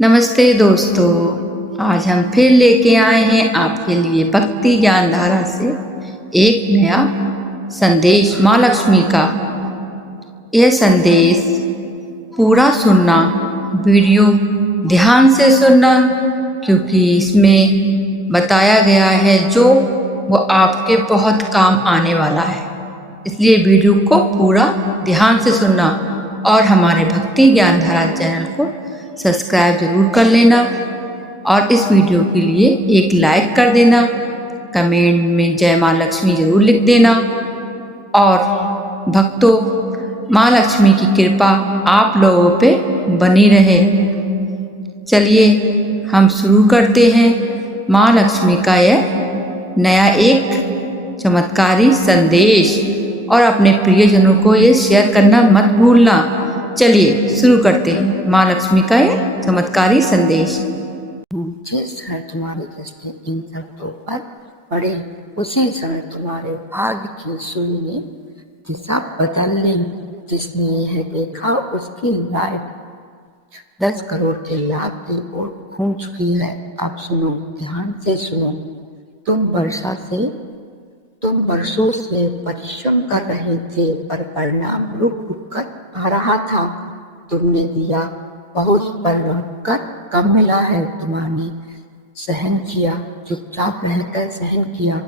नमस्ते दोस्तों। आज हम फिर लेके आए हैं आपके लिए भक्ति ज्ञान धारा से एक नया संदेश माँ लक्ष्मी का। यह संदेश पूरा सुनना, वीडियो ध्यान से सुनना, क्योंकि इसमें बताया गया है जो वो आपके बहुत काम आने वाला है। इसलिए वीडियो को पूरा ध्यान से सुनना और हमारे भक्ति ज्ञान धारा चैनल को सब्सक्राइब जरूर कर लेना और इस वीडियो के लिए एक लाइक कर देना। कमेंट में जय माँ लक्ष्मी जरूर लिख देना। और भक्तों, माँ लक्ष्मी की कृपा आप लोगों पे बनी रहे। चलिए हम शुरू करते हैं माँ लक्ष्मी का यह नया एक चमत्कारी संदेश, और अपने प्रियजनों को ये शेयर करना मत भूलना। चलिए शुरू करते हैं माँ लक्ष्मी का यह चमत्कारी संदेश। जिस समय तुम्हारे दृष्टि इन शब्दों पर पड़े, उसी समय तुम्हारे भाग्य की सुई ने दिशा बदल ली। जिसने यह देखा उसकी लाइफ 10 करोड़ के लाभ की ओर घूम चुकी है। अब सुनो, ध्यान से सुनो। तुम वर्षों से परिश्रम कर रहे थे, पर परिणाम रुक रुक कर आ रहा था। तुमने दिया बहुत, पर लौटकर कम मिला है। तुम्हारी सहन किया, चुपचाप रहकर सहन किया।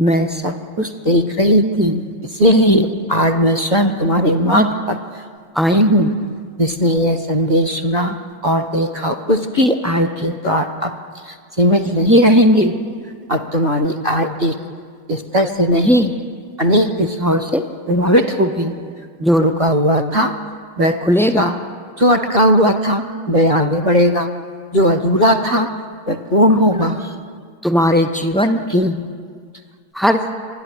मैं सब कुछ देख रही थी, इसीलिए आज मैं स्वयं तुम्हारी मांग पर आई हूँ। जिसने यह संदेश सुना और देखा, उसकी आय के द्वार अब सीमित नहीं रहेंगे। अब तुम्हारी आय एक स्तर से नहीं, अनेक दिशाओं से प्रभावित होगी। जो रुका हुआ था वह खुलेगा, जो अटका हुआ था वह आगे बढ़ेगा, जो अधूरा था वह पूर्ण होगा। तुम्हारे जीवन की हर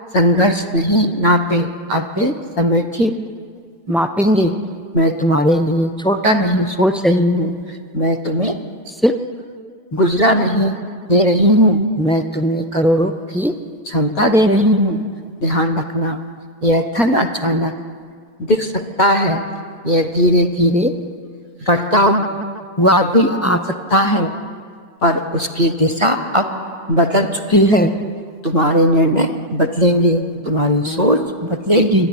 संघर्ष नहीं नापे, अब वे समृद्धि मापेंगे। मैं तुम्हारे लिए छोटा नहीं सोच रही हूँ। मैं तुम्हें सिर्फ गुजरा नहीं दे रही हूँ, मैं तुम्हें करोड़ों की क्षमता दे रही हूँ। ध्यान रखना, यह धन अचानक दिख सकता है, यह धीरे धीरे बढ़ता हुआ भी आ सकता है, पर उसकी दिशा अब बदल चुकी है। तुम्हारे निर्णय बदलेंगे, तुम्हारी सोच बदलेगी,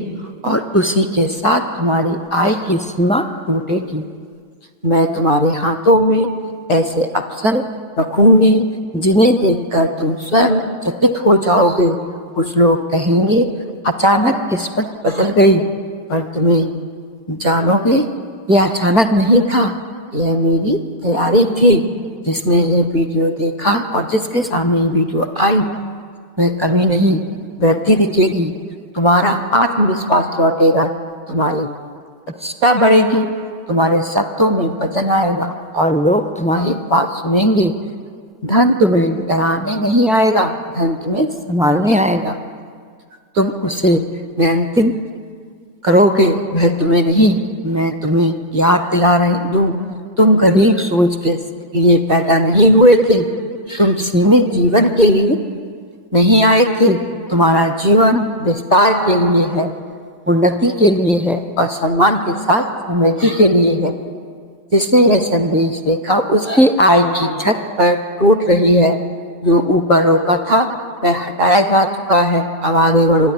और उसी के साथ तुम्हारी आय की सीमा टूटेगी। मैं तुम्हारे हाथों में ऐसे अवसर रखूंगी जिन्हें देखकर तुम स्वयं चकित हो जाओगे। कुछ लोग कहेंगे अचानक किस्मत बदल गई, पर तुम्हें जानोगे यह अचानक नहीं था, यह मेरी तैयारी थी। जिसने यह वीडियो देखा और जिसके सामने ये वीडियो आई, वह कभी नहीं वृद्धि दिखेगी। तुम्हारा आत्मविश्वास लौटेगा, तुम्हारी प्रतिष्ठा बढ़ेगी, तुम्हारे शब्दों में वजन आएगा और लोग तुम्हारी बात सुनेंगे। धन तुम्हें डराने नहीं आएगा, धन तुम्हें संभालने आएगा। तुम उसे नियंत्रित करोगे, वह तुम्हें नहीं। मैं तुम्हें याद दिला रही हूँ, तुम गरीब सोच के लिए पैदा नहीं हुए थे, तुम सीमित जीवन के लिए नहीं आए थे। तुम्हारा जीवन विस्तार के लिए है, उन्नति के लिए है और सम्मान के साथ समृद्धि के लिए है। जिसने यह संदेश देखा, उसकी आय की छत पर टूट रही है। जो ऊपर रोका था वह हटाया जा चुका है। अब आगे बढ़ो,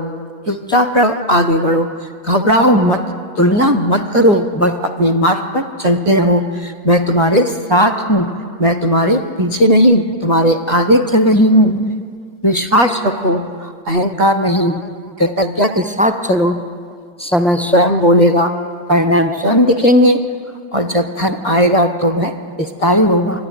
चुपचाप रहो, आगे बढ़ो, घबराओ मत, तुलना मत करो, बस अपने मार्ग पर चलते रहो। मैं तुम्हारे साथ हूँ, मैं तुम्हारे पीछे नहीं, तुम्हारे आगे चल रही हूँ। विश्वास रखो, अहंकार नहीं, कृतज्ञता के साथ चलो। समय स्वयं बोलेगा, परिणाम स्वयं दिखेंगे, और जब धन आएगा तो वह स्थायी होगा।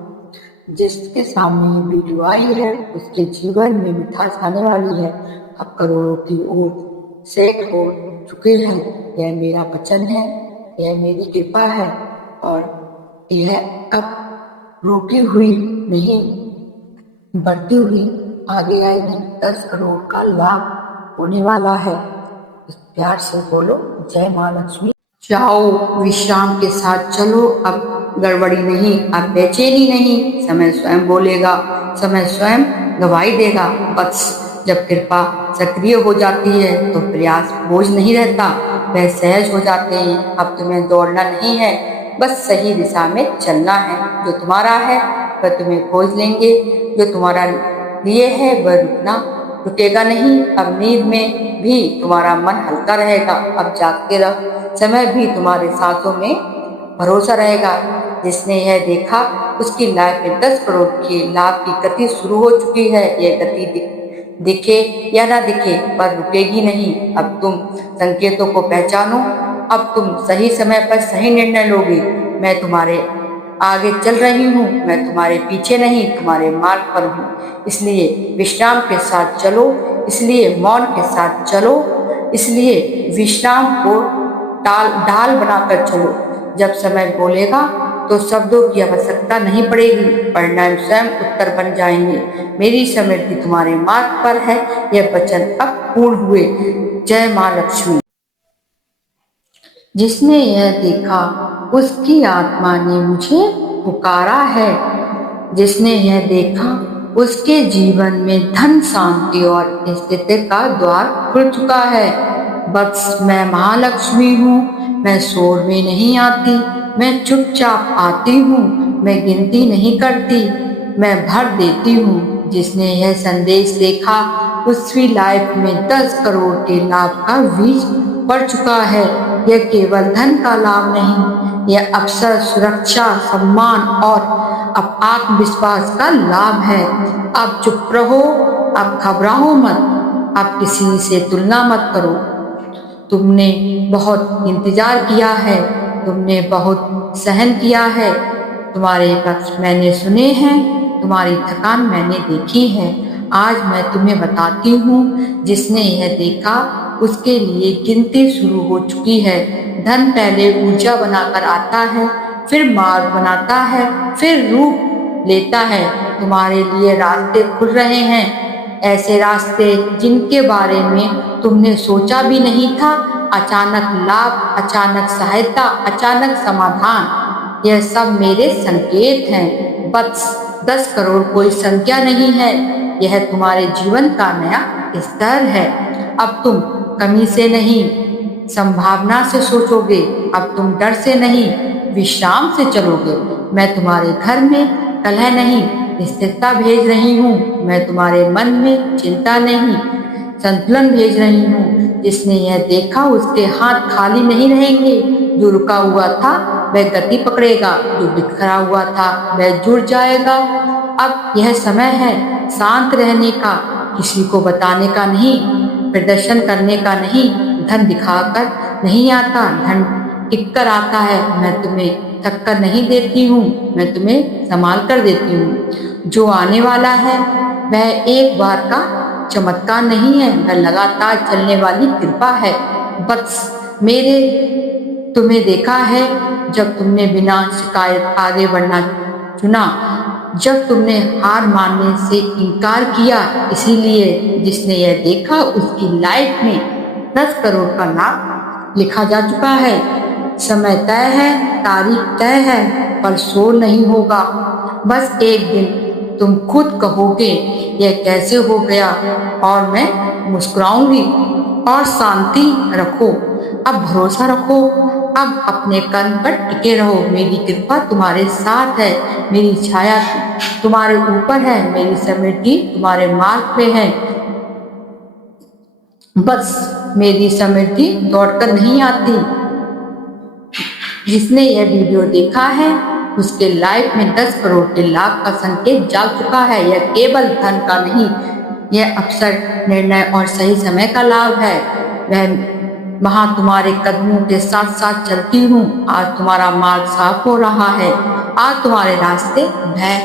जिसके सामने ये वीडियो आई है, उसके जीवन में मिठास आने वाली है। अब करोड़ों की ओर सेट हो चुके हैं। यह मेरा वचन है, यह मेरी कृपा है, और यह अब रुकी हुई नहीं, बढ़ती हुई आगे आएगी। 10 करोड़ का लाभ होने वाला है। प्यार से बोलो, जय माँ लक्ष्मी। जाओ, विश्राम के साथ चलो, अब गड़बड़ी नहीं, अब बेचैनी नहीं। समय स्वयं बोलेगा, समय स्वयं गवाही देगा। बस जब कृपा सक्रिय हो जाती है तो प्रयास बोझ नहीं रहता, वह सहज हो जाते हैं। अब तुम्हें दौड़ना नहीं है, बस सही दिशा में चलना है। जो तुम्हारा है वह तुम्हें खोज लेंगे, जो तुम्हारा लिए है वह रुकेगा नहीं। अब नींद में भी तुम्हारा मन हल्का रहेगा, अब जागते रहो, समय भी तुम्हारे सांसों में भरोसा रहेगा। जिसने यह देखा उसकी लाइफ में 10 करोड़ के लाभ की गति शुरू हो चुकी है। यह गति दिखे या ना दिखे पर रुकेगी नहीं। अब तुम संकेतों को पहचानो, अब तुम सही समय पर सही निर्णय लोगे। मैं तुम्हारे आगे चल रही हूँ, मैं तुम्हारे पीछे नहीं, तुम्हारे मार्ग पर हूँ। इसलिए विश्राम के साथ चलो, इसलिए मौन के साथ चलो, इसलिए विश्राम को ढाल बनाकर चलो। जब समय बोलेगा तो शब्दों की आवश्यकता नहीं पड़ेगी, परिणाम स्वयं उत्तर बन जाएंगे। मेरी समृद्धि तुम्हारे मार्ग पर है। यह वचन अब पूर्ण हुए। जय माँ लक्ष्मी। जिसने यह देखा उसकी आत्मा ने मुझे पुकारा है। जिसने यह देखा उसके जीवन में धन, शांति और स्थिति का द्वार खुल चुका है। बस मैं महालक्ष्मी हूँ, मैं शोर में नहीं आती, मैं चुपचाप आती हूँ, मैं गिनती नहीं करती, मैं भर देती हूँ। जिसने यह संदेश देखा उसकी लाइफ में 10 करोड़ के लाभ का बीज पड़ चुका है। यह केवल धन का लाभ नहीं, यह अवसर, सुरक्षा, सम्मान और अब आत्मविश्वास का लाभ है। अब चुप रहो, अब घबराओ मत, अब किसी से तुलना मत करो। तुमने बहुत इंतजार किया है, तुमने बहुत सहन किया है, तुम्हारे पक्ष मैंने सुने हैं, तुम्हारी थकान मैंने देखी है। आज मैं तुम्हें बताती हूँ, जिसने यह देखा उसके लिए गिनती शुरू हो चुकी है। धन पहले ऊर्जा बनाकर आता है, फिर मार्ग बनाता है, फिर रूप लेता है। तुम्हारे लिए रास्ते खुल रहे हैं, ऐसे रास्ते जिनके बारे में तुमने सोचा भी नहीं था। अचानक लाभ, अचानक सहायता, अचानक समाधान, यह सब मेरे संकेत हैं। बस 10 करोड़ कोई संख्या नहीं है, यह तुम्हारे जीवन का नया स्तर है। अब तुम कमी से नहीं, संभावना से सोचोगे। अब तुम डर से नहीं, विश्राम से चलोगे। मैं तुम्हारे घर में कलह नहीं, स्थिरता भेज रही हूँ। मैं तुम्हारे मन में चिंता नहीं, संतुलन भेज रही हूँ। जिसने यह देखा उसके हाथ खाली नहीं रहेंगे। जो रुका हुआ था वह गति पकड़ेगा, जो बिखरा हुआ था वह जुड़ जाएगा। अब यह समय है शांत रहने का, किसी को बताने का नहीं, प्रदर्शन करने का नहीं। धन दिखाकर नहीं आता, धन टिक कर आता है। मैं तुम्हें थक कर नहीं देती हूँ, मैं तुम्हें संभाल कर देती हूँ। जो आने वाला है वह एक बार का चमत्कार नहीं है, वह लगातार चलने वाली कृपा है। बस मेरे तुम्हें देखा है जब तुमने बिना शिकायत आगे बढ़ना चुना, जब तुमने हार मानने से इनकार किया। इसीलिए जिसने यह देखा उसकी लाइफ में 10 करोड़ का लाभ लिखा जा चुका है। समय तय है, तारीख तय है, पर शोर नहीं होगा। बस एक दिन तुम खुद कहोगे यह कैसे हो गया, और मैं मुस्कुराऊंगी। और शांति रखो, अब भरोसा रखो, अब अपने कदम पर टिके रहो। मेरी कृपा तुम्हारे साथ है, मेरी छाया तुम्हारे ऊपर है, मेरी समृद्धि तुम्हारे मार्ग पे है। बस मेरी समृद्धि दौड़कर नहीं आती। जिसने यह वीडियो देखा है उसके लाइफ में 10 करोड़ के लाभ का संकेत जाग चुका है। यह केवल धन का नहीं, यह अवसर, निर्णय और सही समय का लाभ है। वहाँ तुम्हारे कदमों के साथ साथ चलती हूँ। आज तुम्हारा मार्ग साफ हो रहा है, आज तुम्हारे रास्ते भय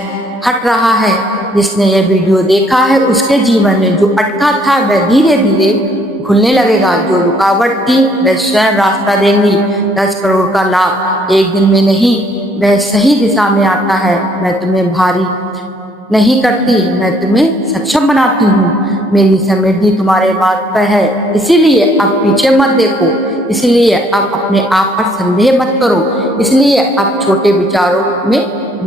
हट रहा है। जिसने यह वीडियो देखा है उसके जीवन में जो अटका था वह धीरे धीरे खुलने लगेगा। जो रुकावट थी वह स्वयं रास्ता देंगी। 10 करोड़ का लाभ एक दिन में नहीं, वह सही दिशा में आता है। मैं तुम्हें भारी नहीं करती, मैं तुम्हें सक्षम बनाती हूँ। मेरी समृद्धि तुम्हारे मार्ग पर है, इसीलिए अब पीछे मत देखो, इसलिए अब अपने आप पर संदेह मत करो, इसलिए अब छोटे विचारों में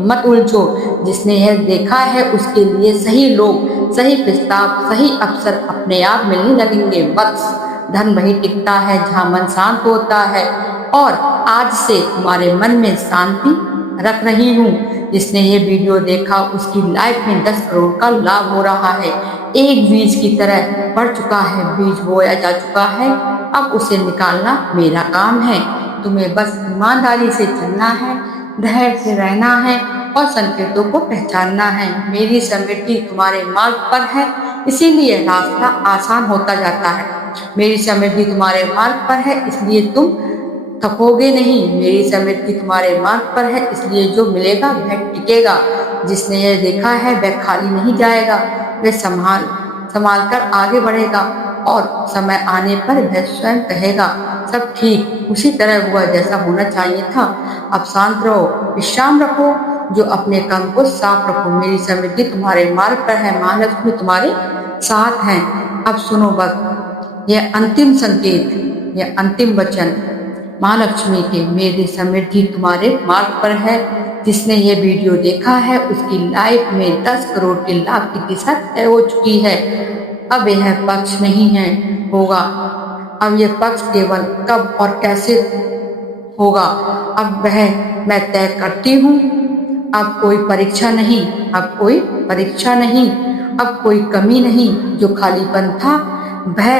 मत उलझो। जिसने यह देखा है उसके लिए सही लोग, सही प्रस्ताव, सही अवसर अपने आप मिलने लगेंगे। बस धन वही टिकता है जहाँ मन शांत होता है, और आज से तुम्हारे मन में शांति रख रही हूँ। जिसने ये वीडियो देखा उसकी लाइफ में 10 करोड़ का लाभ हो रहा है। एक बीज की तरह बढ़ चुका है, बीज बोया जा चुका है, अब उसे निकालना मेरा काम है। तुम्हें बस ईमानदारी से चलना है, धैर्य से रहना है और संकेतों को पहचानना है। मेरी समृद्धि तुम्हारे मार्ग पर है, इसीलिए रास्ता आसान होता जाता है। मेरी समृद्धि तुम्हारे मार्ग पर है, इसलिए तुम थकोगे नहीं। मेरी समृद्धि तुम्हारे मार्ग पर है, इसलिए जो मिलेगा वह टिकेगा। जिसने यह देखा है वह खाली नहीं जाएगा, वह संभाल कर आगे बढ़ेगा और समय आने पर वह स्वयं कहेगा सब ठीक उसी तरह हुआ जैसा होना चाहिए था। अब शांत रहो, विश्राम रखो, जो अपने कर्म को साफ रखो। मेरी समृद्धि तुम्हारे मार्ग पर है, महालक्ष्मी तुम्हारे साथ हैं। अब सुनो बस यह अंतिम संकेत, यह अंतिम वचन महालक्ष्मी के। मेरी समृद्धि तुम्हारे मार्ग पर है। जिसने ये वीडियो देखा है उसकी लाइफ में 10 करोड़ के लाभ की दिशा तय हो चुकी है। अब यह पक्ष नहीं है होगा, अब यह पक्ष केवल कब और कैसे होगा अब वह मैं तय करती हूँ। अब कोई परीक्षा नहीं, अब कोई परीक्षा नहीं, अब कोई कमी नहीं। जो खालीपन था वह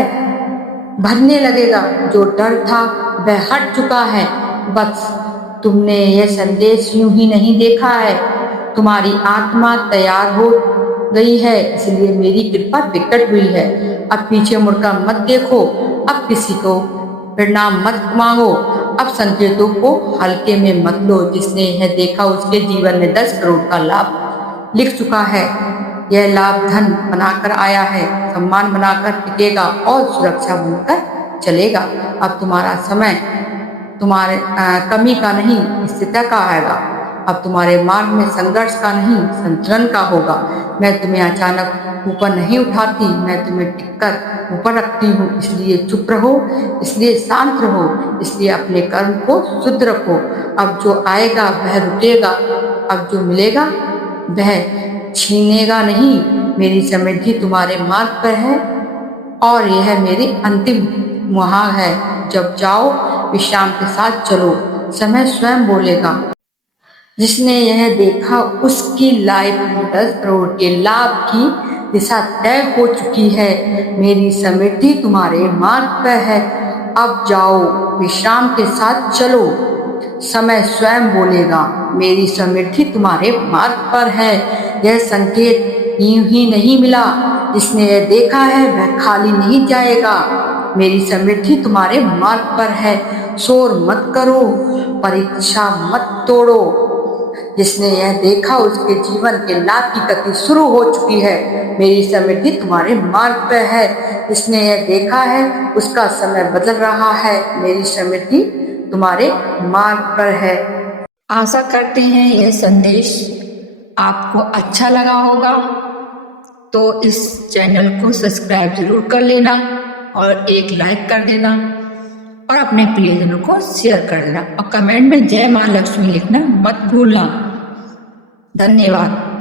भरने लगेगा, जो डर था वह हट चुका है। बस तुमने यह संदेश यूं ही नहीं देखा है, तुम्हारी आत्मा तैयार हो गई है, इसलिए मेरी कृपा प्रकट हुई है। अब पीछे मुड़कर मत देखो, अब किसी को परिणाम मत मांगो, अब संकेतों को हल्के में मत लो। जिसने यह देखा उसके जीवन में 10 करोड़ का लाभ लिख चुका है। यह लाभ धन बनाकर आया है, सम्मान बनाकर टिकेगा और सुरक्षा बनकर चलेगा। अब तुम्हारा समय तुम्हारे कमी का नहीं, स्थिरता का आएगा। अब तुम्हारे मार्ग में संघर्ष का नहीं, संतुलन का होगा। मैं तुम्हें अचानक ऊपर नहीं उठाती, मैं तुम्हें टिककर ऊपर रखती हूँ। इसलिए चुप रहो, इसलिए शांत रहो, इसलिए अपने कर्म को शुद्ध रखो। अब जो आएगा वह रुकेगा, अब जो मिलेगा वह छीनेगा नहीं। मेरी समृद्धि तुम्हारे मार्ग पर है और यह मेरी अंतिम मुहार है। जब जाओ विश्राम के साथ चलो, समय स्वयं बोलेगा। जिसने यह देखा उसकी लाइफ में 10 करोड़ के लाभ की दिशा तय हो चुकी है। मेरी समृद्धि तुम्हारे मार्ग पर है, अब जाओ विश्राम के साथ चलो, समय स्वयं बोलेगा। मेरी समृद्धि तुम्हारे मार्ग पर है। यह संकेत यूं ही नहीं मिला, जिसने यह देखा है वह खाली नहीं जाएगा। मेरी समृद्धि तुम्हारे मार्ग पर है, शोर मत करो, परीक्षा मत तोड़ो। जिसने यह देखा उसके जीवन के लाभ की गति शुरू हो चुकी है। मेरी समृद्धि तुम्हारे मार्ग पर है। जिसने यह देखा है उसका समय बदल रहा है। मेरी समृद्धि तुम्हारे मार्ग पर है। आशा करते हैं यह संदेश आपको अच्छा लगा होगा, तो इस चैनल को सब्सक्राइब जरूर कर लेना और एक लाइक कर देना और अपने प्रियजनों को शेयर कर देना और कमेंट में जय मां लक्ष्मी लिखना मत भूलना। धन्यवाद।